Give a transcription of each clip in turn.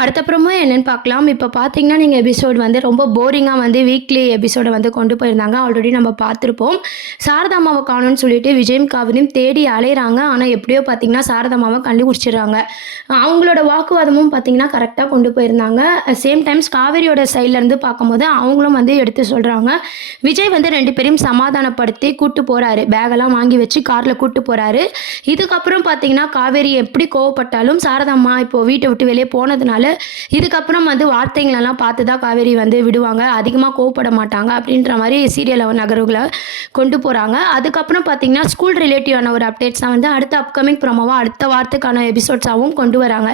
அடுத்தப்புறமா என்னன்னு பார்க்கலாம். இப்ப பார்த்தீங்கன்னா, நீங்க எபிசோட் வந்து ரொம்ப போரிங்கா வந்து வீக்லி எபிசோட வந்து கொண்டு போயிருந்தாங்க. ஆல்ரெடி நம்ம பார்த்துருப்போம். சாரதா அம்மாவ காணோம்னு சொல்லிட்டு விஜயும், காவிரியும் தேடி அலையிறாங்க. ஆனா, எப்படியோ பார்த்தீங்கன்னா, சாரதா அம்மாவ கண்டுபிடிச்சிடுறாங்க. அவங்களோட வாக்குவாதமும் பார்த்தீங்கன்னா, கரெக்ட்டா கொண்டு போயிருந்தாங்க. சேம் டைம்ஸ் காவேரியோட சைட்ல இருந்து பார்க்கும்போது, அவங்களும் வந்து எடுத்து சொல்றாங்க. விஜய் வந்து 2 பேரையும் சமாதானப்படுத்தி கூட்டு போறாரு. பேகெல்லாம் வாங்கி வச்சு கார்ல கூட்டு போறாரு. இதுக்கப்புறம் பார்த்தீங்கன்னா, காவேரி எப்படி கோவப்பட்டாலும், சாரதா அம்மா இப்போ வீட்ட விட்டு வெளிய போனதுனால இதுக்கப்புறம் வந்து வார்த்தைங்களெல்லாம் பார்த்து தான் காவேரி வந்து விடுவாங்க. அதிகமா கோவப்பட மாட்டாங்க அப்படின்ற மாரி சீரியல் நகர்வுகள கொண்டு போறாங்க. அதுக்கப்புறம் பார்த்தீங்கன்னா, ஸ்கூல் ரிலேட்டிவான ஒரு அப்டேட்ஸ்லாம் வந்து அடுத்த அப்கமிங் ப்ரோமோவா அடுத்த வாரத்துக்கான எபிசோட்ஸாவும் கொண்டு வராங்க.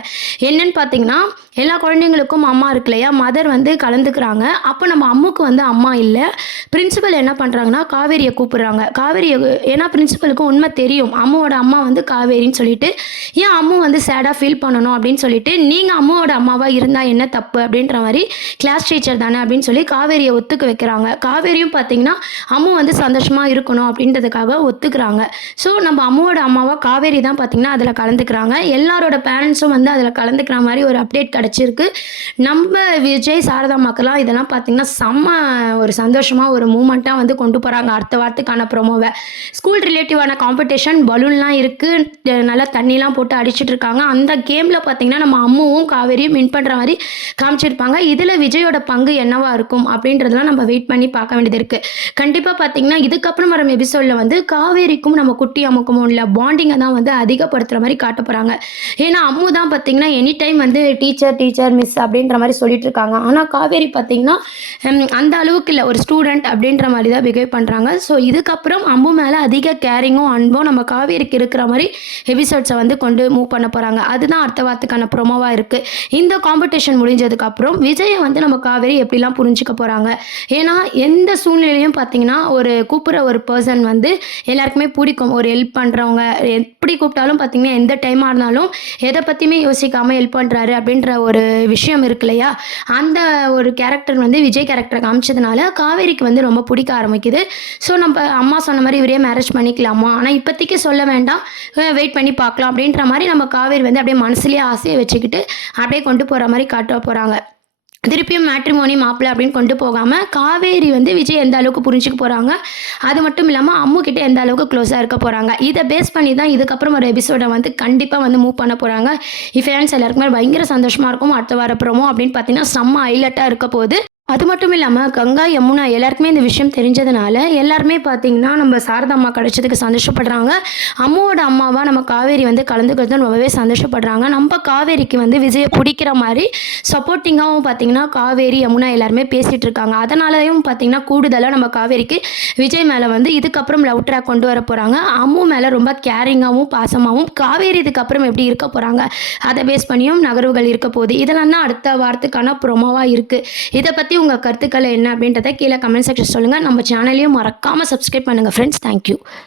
என்னன்னு பார்த்தீங்கன்னா, எல்லா குழந்தைங்களுக்கும் அம்மா இருக்கு இல்லையா? மதர் வந்து கலந்துக்கிறாங்க. அப்போ நம்ம அம்முக்கு வந்து அம்மா இல்ல. பிரின்சிபல் என்ன பண்றாங்கன்னா, காவேரிய கூப்பிடுறாங்க. காவேரிய ஏன்னா பிரின்சிபலுக்கும் உண்மை தெரியும். அம்முவோட அம்மா வந்து காவேரின்னு சொல்லிட்டு, ஏன் அம்மு வந்து சேடா ஃபீல் பண்ணணும் அப்படின்னு சொல்லிட்டு, நீங்க அம்முவோட அம்மாவா இருந்தா என்ன தப்பு அப்படின்ற மாரி கிளாஸ் டீச்சர் தானே அப்படின்னு சொல்லி காவேரியை ஒத்துக்க வைக்கிறாங்க. காவேரியும் பார்த்தீங்கன்னா, அம்மு வந்து சந்தோஷமா இருக்கணும் அப்படின்றதுக்காக ஒத்துக்கிறாங்க. ஸோ நம்ம அம்முவோட அம்மாவா காவேரி தான் பார்த்தீங்கன்னா அதில் கலந்துக்கிறாங்க. எல்லாரோட பேரண்ட்ஸும் வந்து அதில் கலந்துக்கிற மாதிரி ஒரு அப்டேட் கிடச்சிருக்கு. நம்ம விஜய் சாரதாம்மாக்கெல்லாம் இதெல்லாம் பார்த்தீங்கன்னா செம்ம ஒரு சந்தோஷமா ஒரு மூமெண்ட்டாக வந்து கொண்டு போகிறாங்க அடுத்த வாரத்துக்கான ப்ரோமோவை. ஸ்கூல் ரிலேட்டிவான காம்படிஷன் பலூன்லாம் இருக்குது, நல்லா தண்ணிலாம் போட்டு அடிச்சிட்டு இருக்காங்க. அந்த கேமில் பார்த்தீங்கன்னா நம்ம அம்முவும் காவேரியும் வின் பண்ணுற மாதிரி காமிச்சிருப்பாங்க. இதில் விஜயோட பங்கு என்னவா இருக்கும் அப்படின்றதெல்லாம் நம்ம வெயிட் பண்ணி பார்க்க வேண்டியது இருக்குது. கண்டிப்பாக பார்த்தீங்கன்னா இதுக்கப்புறம் வர எபிசோடில் வந்து காவேரிக்கும் நம்ம குட்டி அம்முக்கும் உள்ள பாண்டிங்கை தான் வந்து அதிகப்படுத்துகிற மாதிரி காட்ட போகிறாங்க. ஏன்னா அம்மு தான் பார்த்தீங்கன்னா எனி டைம் வந்து டீச்சர் டீச்சர் மிஸ் அப்படின்ற மாதிரி சொல்லிட்டு இருக்காங்க. ஆனால் காவேரி பார்த்தீங்கன்னா அந்த அளவுக்கு இல்லை, ஒரு ஸ்டூடெண்ட் அப்படின்ற மாதிரி தான் பிஹேவ் பண்ணுறாங்க. ஸோ இதுக்கப்புறம் அம்மு மேலே அதிக கேரிங்கும் அன்பும் நம்ம காவேரிக்கு இருக்கிற மாதிரி எபிசோட்ஸை வந்து கொண்டு மூவ் பண்ண போகிறாங்க. அதுதான் அடுத்த வாரத்துக்கான ப்ரோமோவாக இருக்குது. இந்த காம்படிஷன் முடிஞ்சதுக்கப்புறம் விஜயை வந்து நம்ம காவேரி எப்படிலாம் புரிஞ்சுக்க போகிறாங்க. ஏன்னா எந்த சூழ்நிலையும் பார்த்தீங்கன்னா ஒரு கூப்பிட்ற ஒரு பர்சன் வந்து எல்லாருக்குமே பிடிக்கும். ஒரு ஹெல்ப் பண்ணுறவங்க எப்படி கூப்பிட்டாலும் பார்த்தீங்கன்னா எந்த டைமாக இருந்தாலும் எதை பற்றியுமே யோசிக்காமல் ஹெல்ப் பண்ணுறாரு அப்படின்ற ஒரு விஷயம் இருக்கு இல்லையா? அந்த ஒரு கேரக்டர் வந்து விஜய் கேரக்டரை காமிச்சதுனால காவேரிக்கு வந்து ரொம்ப பிடிக்க ஆரம்பிக்குது. ஸோ நம்ம அம்மா சொன்ன மாதிரி இவரே மேரேஜ் பண்ணிக்கலாமா, ஆனால் இப்போதைக்கு சொல்ல வேண்டாம், வெயிட் பண்ணி பார்க்கலாம் அப்படின்ற மாதிரி நம்ம காவேரி வந்து அப்படியே மனசுலேயே ஆசையை வச்சுக்கிட்டு அப்படியே கொண்டு போகிற மாதிரி காட்ட போகிறாங்க. திருப்பியும் மேட்ரிமோனி மாப்பிள்ளை அப்படின்னு கொண்டு போகாமல் காவேரி வந்து விஜய் எந்த அளவுக்கு புரிஞ்சுக்க போகிறாங்க, அது மட்டும் இல்லாமல் அம்மு கிட்ட எந்த அளவுக்கு க்ளோஸாக இருக்க போகிறாங்க, இதை பேஸ் பண்ணி தான் இதுக்கப்புறம் ஒரு எபிசோடை வந்து கண்டிப்பாக வந்து மூவ் பண்ண போகிறாங்க. ஃபேன்ஸ் எல்லாருக்குமே பயங்கர சந்தோஷமாக இருக்கும். அடுத்த வார ப்ரோமோ அப்படின்னு பார்த்தீங்கன்னா செம்ம ஹைலைட்டாக இருக்க போகுது. அது மட்டும் இல்லாமல் கங்கா, யமுனா எல்லாருக்குமே இந்த விஷயம் தெரிஞ்சதுனால எல்லாருமே பார்த்தீங்கன்னா நம்ம சாரதா அம்மா கிடைச்சதுக்கு சந்தோஷப்படுறாங்க. அம்மாவோட அம்மாவாக நம்ம காவேரி வந்து கலந்துக்கிறது ரொம்பவே சந்தோஷப்படுறாங்க. நம்ம காவேரிக்கு வந்து விஜயை பிடிக்கிற மாதிரி சப்போர்ட்டிங்காகவும் பார்த்தீங்கன்னா காவேரி, யமுனா எல்லாருமே பேசிகிட்டு இருக்காங்க. அதனாலையும் பார்த்தீங்கன்னா கூடுதலாக நம்ம காவேரிக்கு விஜய் மேலே வந்து இதுக்கப்புறம் லவ் ட்ராக் கொண்டு வர போகிறாங்க. அம்மு மேலே ரொம்ப கேரிங்காகவும் பாசமாகவும் காவேரி இதுக்கப்புறம் எப்படி இருக்க போகிறாங்க அதை பேஸ் பண்ணியும் நகர்வுகள் இருக்க போகுது. இதெல்லாம் தான் அடுத்த வாரத்துக்கான ப்ரோமோவாக இருக்குது. இதை பற்றி உங்கள் கருத்துக்கள் என்ன அப்படின்றத கீழே கமெண்ட் செக்ஷன் சொல்லுங்கள். நம்ம சேனலையும் மறக்காமல் சப்ஸ்கிரைப் பண்ணுங்கள் ஃப்ரெண்ட்ஸ். தேங்க்யூ.